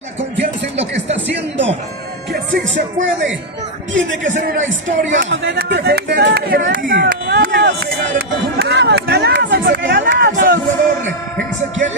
La confianza en lo que está haciendo, que sí se puede, tiene que ser una historia. Defender aquí, vamos a llegar al conjunto. Ganamos, porque ganamos. El jugador Ezequiel.